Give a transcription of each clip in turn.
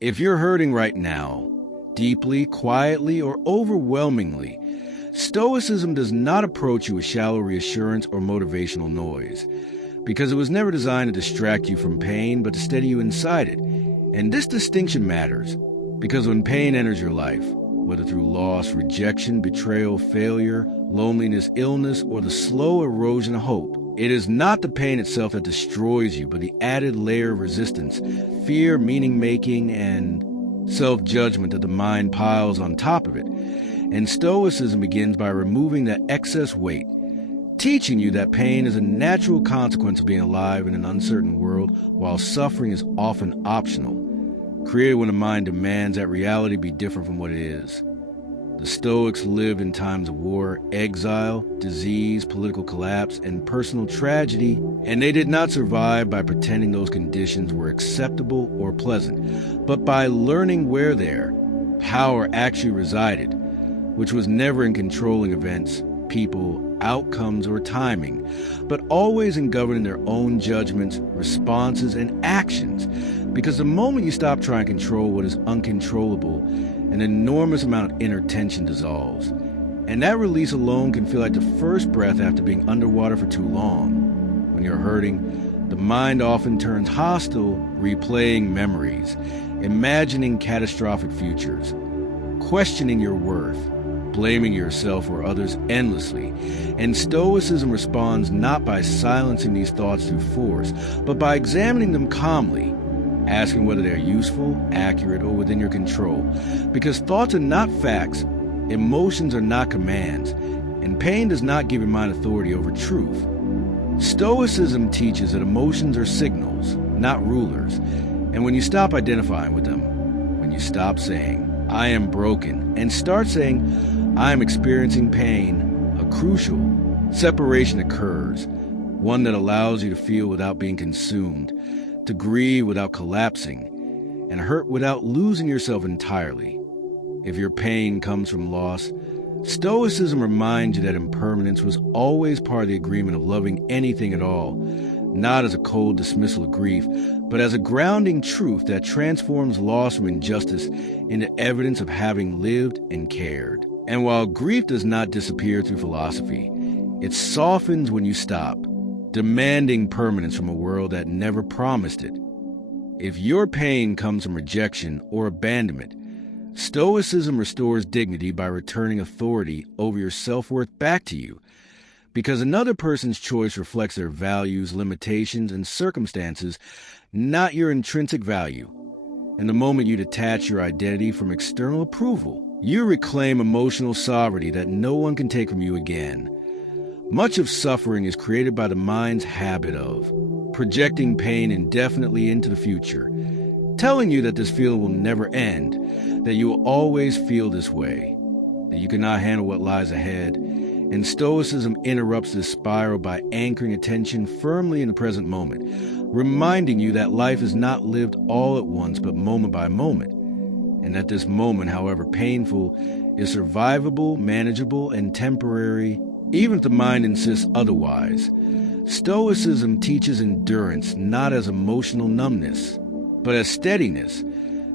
If you're hurting right now, deeply, quietly, or overwhelmingly, Stoicism does not approach you with shallow reassurance or motivational noise, because it was never designed to distract you from pain, but to steady you inside it. And this distinction matters, because when pain enters your life, whether through loss, rejection, betrayal, failure, loneliness, illness, or the slow erosion of hope, it is not the pain itself that destroys you, but the added layer of resistance, fear, meaning-making, and self-judgment that the mind piles on top of it. And Stoicism begins by removing that excess weight, teaching you that pain is a natural consequence of being alive in an uncertain world, while suffering is often optional, created when the mind demands that reality be different from what it is. The Stoics lived in times of war, exile, disease, political collapse, and personal tragedy, and they did not survive by pretending those conditions were acceptable or pleasant, but by learning where their power actually resided, which was never in controlling events, people, outcomes, or timing, but always in governing their own judgments, responses, and actions. Because the moment you stop trying to control what is uncontrollable, an enormous amount of inner tension dissolves. And that release alone can feel like the first breath after being underwater for too long. When you're hurting, the mind often turns hostile, replaying memories, imagining catastrophic futures, questioning your worth, blaming yourself or others endlessly. And Stoicism responds not by silencing these thoughts through force, but by examining them calmly, asking whether they're useful, accurate, or within your control. Because thoughts are not facts, emotions are not commands, and pain does not give your mind authority over truth. Stoicism teaches that emotions are signals, not rulers, and when you stop identifying with them, when you stop saying, "I am broken," and start saying, "I am experiencing pain," a crucial separation occurs, one that allows you to feel without being consumed, to grieve without collapsing, and hurt without losing yourself entirely. If your pain comes from loss, Stoicism reminds you that impermanence was always part of the agreement of loving anything at all, not as a cold dismissal of grief, but as a grounding truth that transforms loss from injustice into evidence of having lived and cared. And while grief does not disappear through philosophy, it softens when you stop, demanding permanence from a world that never promised it. If your pain comes from rejection or abandonment, Stoicism restores dignity by returning authority over your self-worth back to you, because another person's choice reflects their values, limitations, and circumstances, not your intrinsic value. And the moment you detach your identity from external approval, you reclaim emotional sovereignty that no one can take from you again. Much of suffering is created by the mind's habit of projecting pain indefinitely into the future, telling you that this feeling will never end, that you will always feel this way, that you cannot handle what lies ahead. And Stoicism interrupts this spiral by anchoring attention firmly in the present moment, reminding you that life is not lived all at once but moment by moment, and that this moment, however painful, is survivable, manageable, and temporary, even if the mind insists otherwise. Stoicism teaches endurance not as emotional numbness, but as steadiness,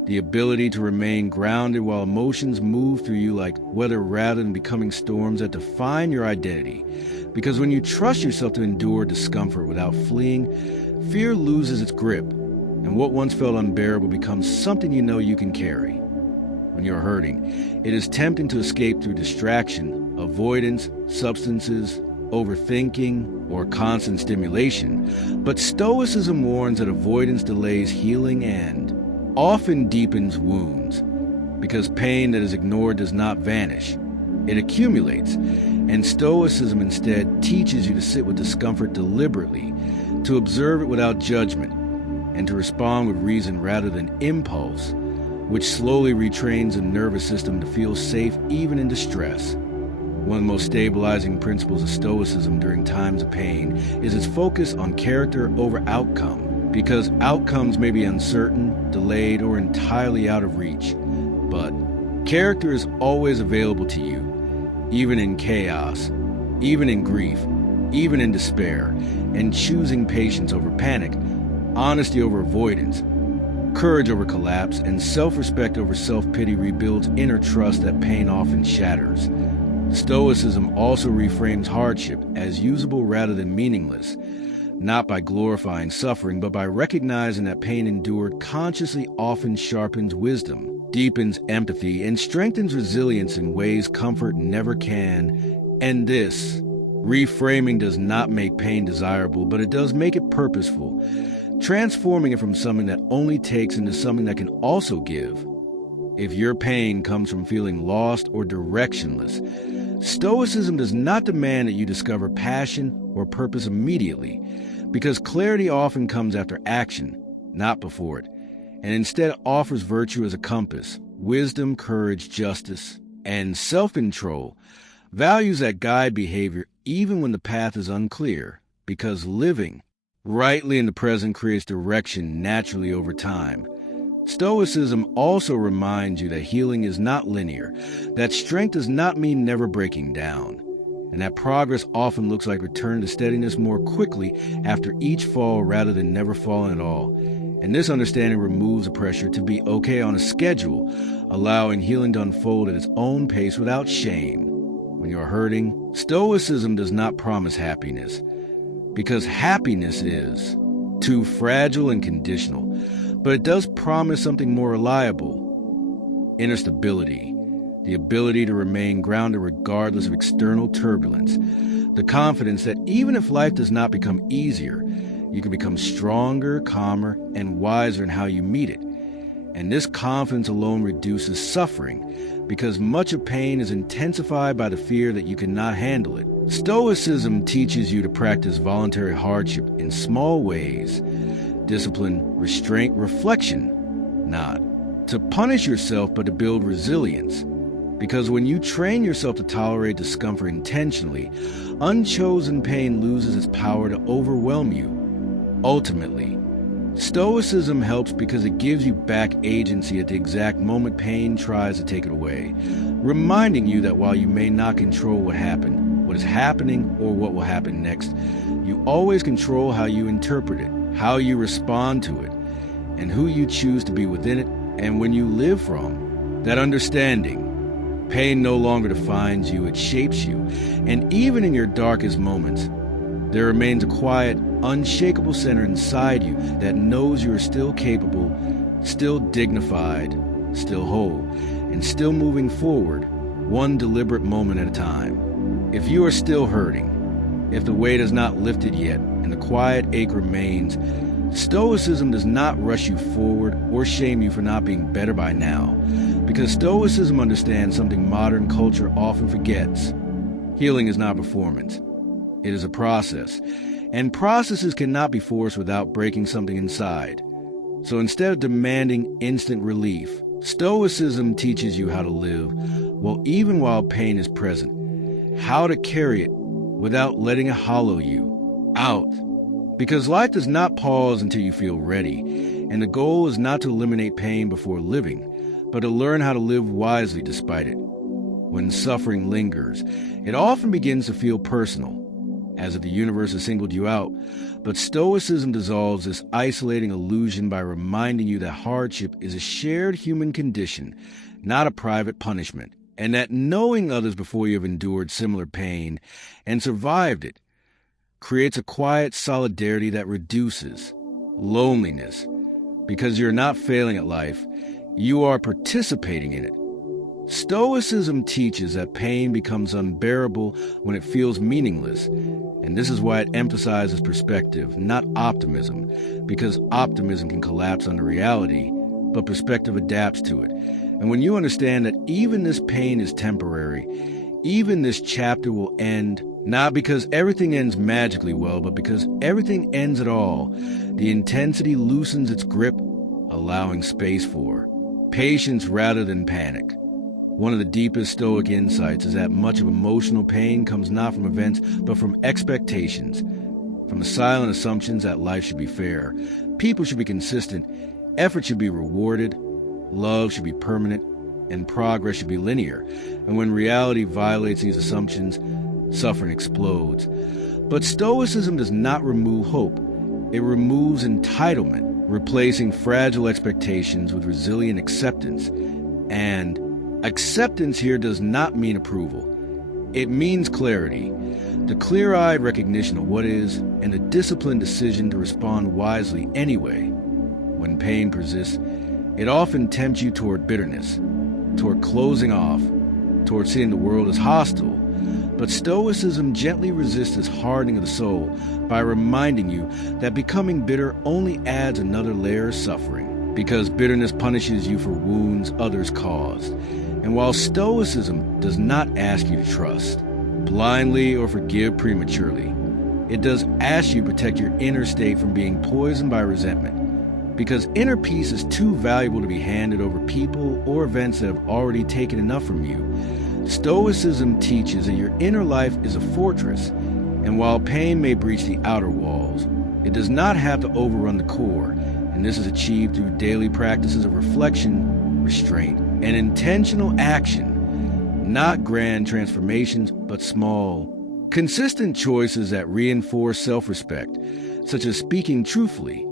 the ability to remain grounded while emotions move through you like weather rather than becoming storms that define your identity. Because when you trust yourself to endure discomfort without fleeing, fear loses its grip, and what once felt unbearable becomes something you know you can carry. When you're hurting, it is tempting to escape through distraction, avoidance, substances, overthinking, or constant stimulation. But Stoicism warns that avoidance delays healing and often deepens wounds, because pain that is ignored does not vanish. It accumulates, and Stoicism instead teaches you to sit with discomfort deliberately, to observe it without judgment, and to respond with reason rather than impulse, which slowly retrains the nervous system to feel safe even in distress. One of the most stabilizing principles of Stoicism during times of pain is its focus on character over outcome, because outcomes may be uncertain, delayed, or entirely out of reach. But character is always available to you, even in chaos, even in grief, even in despair, and choosing patience over panic, honesty over avoidance, Courage over collapse and self-respect over self-pity rebuilds inner trust that pain often shatters. Stoicism also reframes hardship as usable rather than meaningless, not by glorifying suffering, but by recognizing that pain endured consciously often sharpens wisdom, deepens empathy, and strengthens resilience in ways comfort never can. And this reframing does not make pain desirable, but it does make it purposeful, transforming it from something that only takes into something that can also give. If your pain comes from feeling lost or directionless, Stoicism does not demand that you discover passion or purpose immediately, because clarity often comes after action, not before it, and instead offers virtue as a compass, wisdom, courage, justice, and self-control, values that guide behavior even when the path is unclear, because living rightly in the present creates direction naturally over time. Stoicism also reminds you that healing is not linear, that strength does not mean never breaking down, and that progress often looks like return to steadiness more quickly after each fall rather than never falling at all. And this understanding removes the pressure to be okay on a schedule, allowing healing to unfold at its own pace without shame. When you're hurting, Stoicism does not promise happiness, because happiness is too fragile and conditional, but it does promise something more reliable: inner stability, the ability to remain grounded regardless of external turbulence, the confidence that even if life does not become easier, you can become stronger, calmer, and wiser in how you meet it. And this confidence alone reduces suffering, because much of pain is intensified by the fear that you cannot handle it. Stoicism teaches you to practice voluntary hardship in small ways: discipline, restraint, reflection, not to punish yourself, but to build resilience. Because when you train yourself to tolerate discomfort intentionally, unchosen pain loses its power to overwhelm you. Ultimately, Stoicism helps because it gives you back agency at the exact moment pain tries to take it away, reminding you that while you may not control what happened, what is happening, or what will happen next, you always control how you interpret it, how you respond to it, and who you choose to be within it and when you live from. That understanding, pain no longer defines you, it shapes you, and even in your darkest moments, there remains a quiet, unshakable center inside you that knows you are still capable, still dignified, still whole, and still moving forward, one deliberate moment at a time. If you are still hurting, if the weight has not lifted yet, and the quiet ache remains, Stoicism does not rush you forward or shame you for not being better by now, because Stoicism understands something modern culture often forgets. Healing is not performance. It is a process, and processes cannot be forced without breaking something inside. So instead of demanding instant relief, Stoicism teaches you how to live, even while pain is present, how to carry it without letting it hollow you out. Because life does not pause until you feel ready, and the goal is not to eliminate pain before living, but to learn how to live wisely despite it. When suffering lingers, it often begins to feel personal, as if the universe has singled you out, but Stoicism dissolves this isolating illusion by reminding you that hardship is a shared human condition, not a private punishment, and that knowing others before you have endured similar pain and survived it creates a quiet solidarity that reduces loneliness, because you're not failing at life, you are participating in it. Stoicism teaches that pain becomes unbearable when it feels meaningless, and this is why it emphasizes perspective, not optimism, because optimism can collapse under reality, but perspective adapts to it. And when you understand that even this pain is temporary, even this chapter will end, not because everything ends magically well, but because everything ends at all, the intensity loosens its grip, allowing space for patience rather than panic. One of the deepest Stoic insights is that much of emotional pain comes not from events, but from expectations, from the silent assumptions that life should be fair, people should be consistent, effort should be rewarded, love should be permanent, and progress should be linear. And when reality violates these assumptions, suffering explodes. But Stoicism does not remove hope. It removes entitlement, replacing fragile expectations with resilient acceptance. And acceptance here does not mean approval. It means clarity, the clear-eyed recognition of what is, and a disciplined decision to respond wisely anyway. When pain persists, it often tempts you toward bitterness, toward closing off, toward seeing the world as hostile. But Stoicism gently resists this hardening of the soul by reminding you that becoming bitter only adds another layer of suffering, because bitterness punishes you for wounds others caused. And while Stoicism does not ask you to trust blindly or forgive prematurely, it does ask you to protect your inner state from being poisoned by resentment, because inner peace is too valuable to be handed over people or events that have already taken enough from you. Stoicism teaches that your inner life is a fortress, and while pain may breach the outer walls, it does not have to overrun the core, and this is achieved through daily practices of reflection, restraint, and intentional action. Not grand transformations, but small, consistent choices that reinforce self-respect, such as speaking truthfully,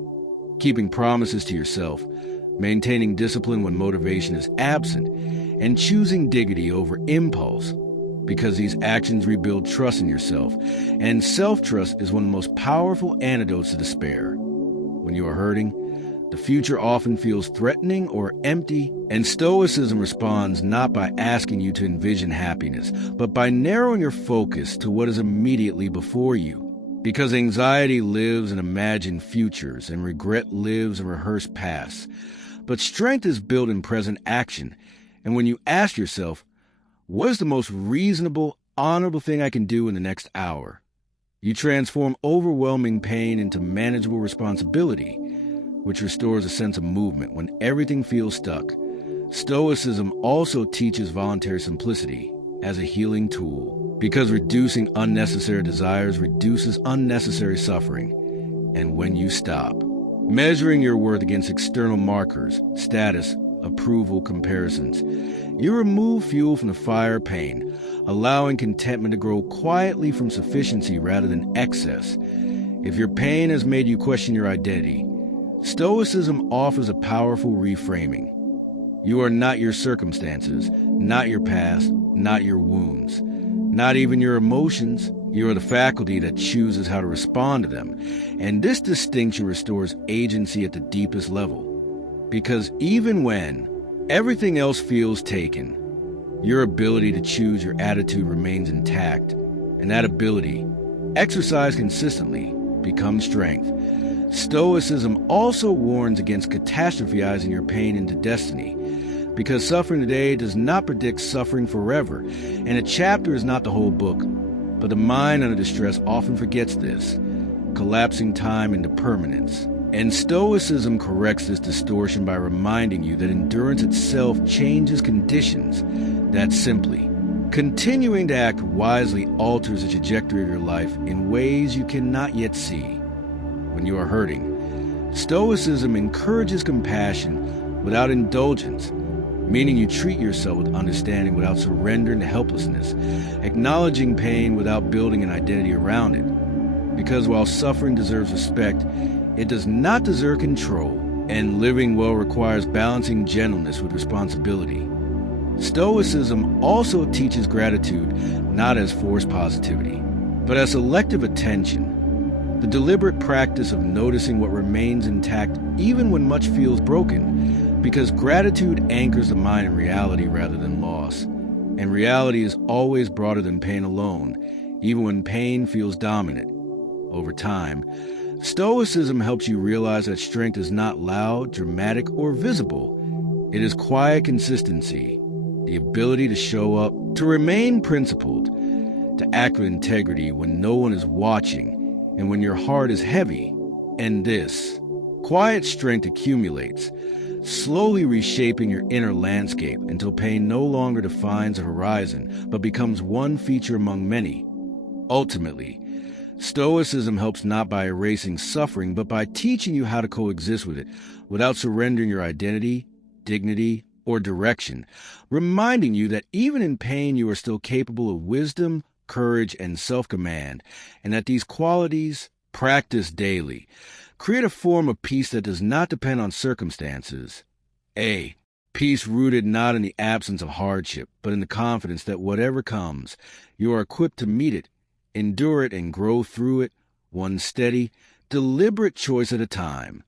keeping promises to yourself, maintaining discipline when motivation is absent, and choosing dignity over impulse, because these actions rebuild trust in yourself, and self-trust is one of the most powerful antidotes to despair. When you are hurting, the future often feels threatening or empty, and Stoicism responds not by asking you to envision happiness, but by narrowing your focus to what is immediately before you. Because anxiety lives in imagined futures, and regret lives in rehearsed pasts. But strength is built in present action, and when you ask yourself, what is the most reasonable, honorable thing I can do in the next hour? You transform overwhelming pain into manageable responsibility, which restores a sense of movement when everything feels stuck. Stoicism also teaches voluntary simplicity as a healing tool, because reducing unnecessary desires reduces unnecessary suffering. And when you stop measuring your worth against external markers, status, approval, comparisons, you remove fuel from the fire of pain, allowing contentment to grow quietly from sufficiency rather than excess. If your pain has made you question your identity, Stoicism offers a powerful reframing. You are not your circumstances, not your past, not your wounds, not even your emotions. You are the faculty that chooses how to respond to them. And this distinction restores agency at the deepest level. Because even when everything else feels taken, your ability to choose your attitude remains intact. And that ability, exercised consistently, becomes strength. Stoicism also warns against catastrophizing your pain into destiny, because suffering today does not predict suffering forever, and a chapter is not the whole book. But the mind under distress often forgets this, collapsing time into permanence. And Stoicism corrects this distortion by reminding you that endurance itself changes conditions. That simply, continuing to act wisely alters the trajectory of your life in ways you cannot yet see. When you are hurting, Stoicism encourages compassion without indulgence, meaning you treat yourself with understanding without surrendering to helplessness, acknowledging pain without building an identity around it. Because while suffering deserves respect, it does not deserve control, and living well requires balancing gentleness with responsibility. Stoicism also teaches gratitude not as forced positivity, but as selective attention, the deliberate practice of noticing what remains intact even when much feels broken, because gratitude anchors the mind in reality rather than loss, and reality is always broader than pain alone, even when pain feels dominant. Over time, Stoicism helps you realize that strength is not loud, dramatic, or visible. It is quiet consistency, the ability to show up, to remain principled, to act with integrity when no one is watching, and when your heart is heavy. And this quiet strength accumulates, slowly reshaping your inner landscape until pain no longer defines a horizon, but becomes one feature among many. Ultimately, Stoicism helps not by erasing suffering, but by teaching you how to coexist with it without surrendering your identity, dignity, or direction, reminding you that even in pain you are still capable of wisdom, courage, and self-command, and that these qualities, practiced daily, Create a form of peace that does not depend on circumstances. A. Peace rooted not in the absence of hardship, but in the confidence that whatever comes, you are equipped to meet it, endure it, and grow through it, one steady, deliberate choice at a time.